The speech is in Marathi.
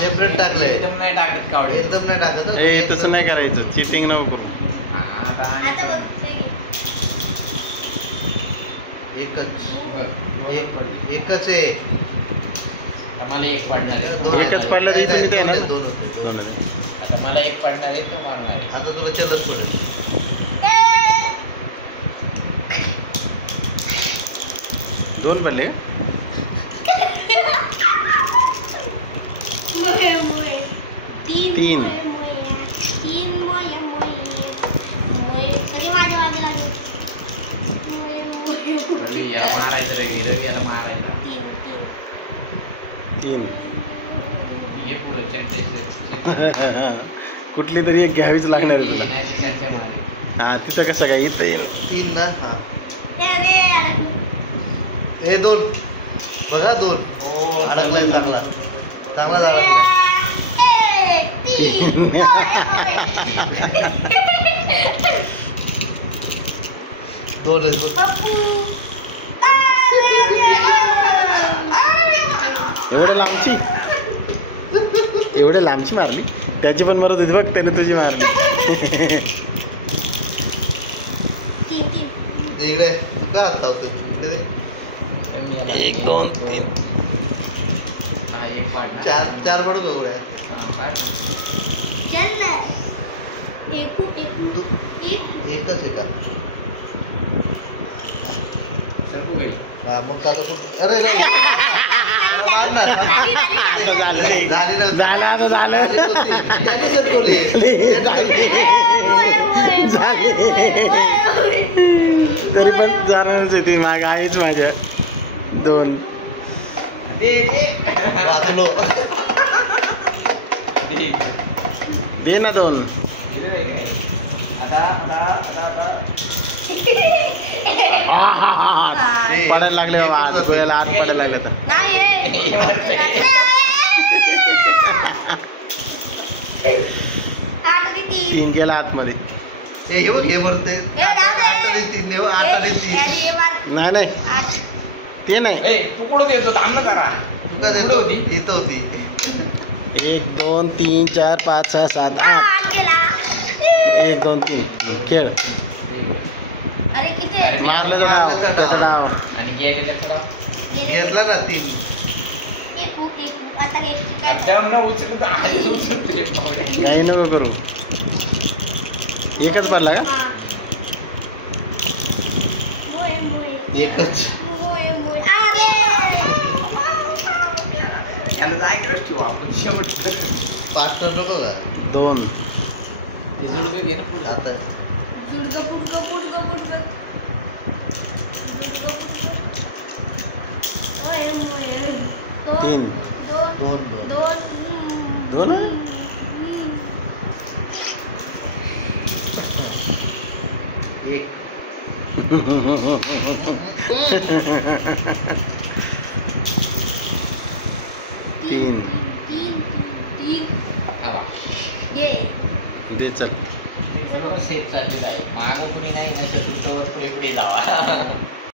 सेपरेट टाकले. एकदम नाही टाकत कावडे. एकदम नाही टाकत. ए तसं नाही करायचं, चिटिंग नको करू. एकच आहे. मला एक पडणार आहे. एकच पडलं तर इथून इथे आहे ना. दोन होते. दोन आहे. आता मला एक पडणार आहे तो मारणार आहे. आता तुला चलच पडेल. दोन पडले. तीन. रवी याला मारायचं. रवी याला मारायला. तीन. ये पुढे चॅम्पियनशिप. कुठली तरी एक घ्यावीच लागणार आहे तुला. हा तिथं कसं काय इथं येईल. 3 ना. हा हे 2 बघा. 2 अडकलाय. चांगला चांगला अडकलाय. 2 एवढे लांबची मारली. त्याची पण मरत होती बघ, त्याने तुझी मारली. इकडे का हात लावतो. इकडे 1 2 3 4 पडू का गोळ्या. एकच आहे का. हा मग का. अरे तरी पण जाणारच आहे ती. माग आहेच माझ्या. 2 दे ना. 2 पडायला लागले बाबा. आज गोळ्याला आत पडायला लागले तर. 3 गेला आतमध्ये. हे बघ हे भरते. 8 नाही नाही ते नाही. तू कुठं देतो. थांब करा. तू का देतो. इथं होती. 1 2 3 4 5 6 7 8. 1 2 3 खेळ. मारलं डाव. त्याचा डाव. आणि घेतला ना 3. काही नको करू. एकच पडला का. एकच. पार्टनर नको का. 2 आता 3 2 1. 3 दे चल. सेफ चाललेलं आहे. मागं कुणी नाही ना. शत्रूच्यावर पुढे पुढे जावा.